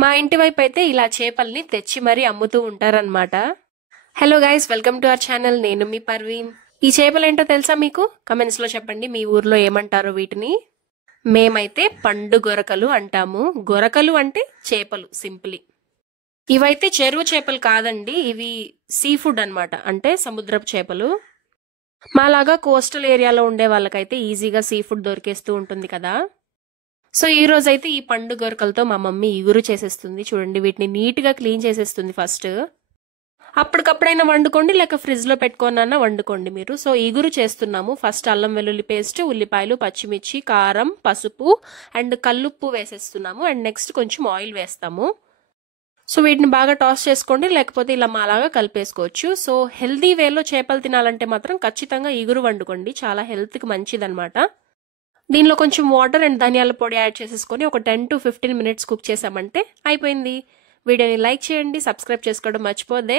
మా ఇంటి వైపు అయితే ఇలా చేపల్ని తెచ్చి మరీ అమ్ముతూ ఉంటారన్నమాట. Hello guys, welcome to our channel. నేను మీ పర్వీన్. ఈ చేపలేంటో తెలుసా మీకు? కమెంట్స్ లో చెప్పండి, మీ ఊర్లో ఏమంటారో వీటిని. మేమైతే పండు గొరకలు అంటాము. గొరకలు అంటే చేపలు సింపుల్లీ. ఇవైతే చెరువు చేపలు కాదండి, ఇవి సీ ఫుడ్ అన్నమాట, అంటే సముద్రపు చేపలు. మాలాగా కోస్టల్ ఏరియాలో ఉండే వాళ్ళకైతే ఈజీగా సీ ఫుడ్ దొరికేస్తూ ఉంటుంది కదా. సో ఈ రోజైతే ఈ పండు గొరకలతో మా మమ్మీ ఇగురు చేసేస్తుంది. చూడండి, వీటిని నీట్గా క్లీన్ చేసేస్తుంది ఫస్ట్. అప్పటికప్పుడైనా వండుకోండి, లేక ఫ్రిడ్జ్ లో పెట్టుకోనన్నా వండుకోండి మీరు. సో ఇగురు చేస్తున్నాము. ఫస్ట్ అల్లం వెల్లుల్లి పేస్ట్, ఉల్లిపాయలు, పచ్చిమిర్చి, కారం, పసుపు అండ్ కల్లుప్పు వేసేస్తున్నాము. అండ్ నెక్స్ట్ కొంచెం ఆయిల్ వేస్తాము. సో వీటిని బాగా టాస్ చేసుకోండి, లేకపోతే ఇలా మాలాగా కలిపేసుకోవచ్చు. సో హెల్దీ వేలో చేపలు తినాలంటే మాత్రం ఖచ్చితంగా ఇగురు వండుకోండి, చాలా హెల్త్కి మంచిదన్నమాట. దీనిలో కొంచెం వాటర్ అండ్ ధనియాల పొడి యాడ్ చేసేసుకొని ఒక 10 to 15 minutes కుక్ చేసామంటే అయిపోయింది. వీడియోని లైక్ చేయండి, సబ్స్క్రైబ్ చేసుకోవడం మర్చిపోదే.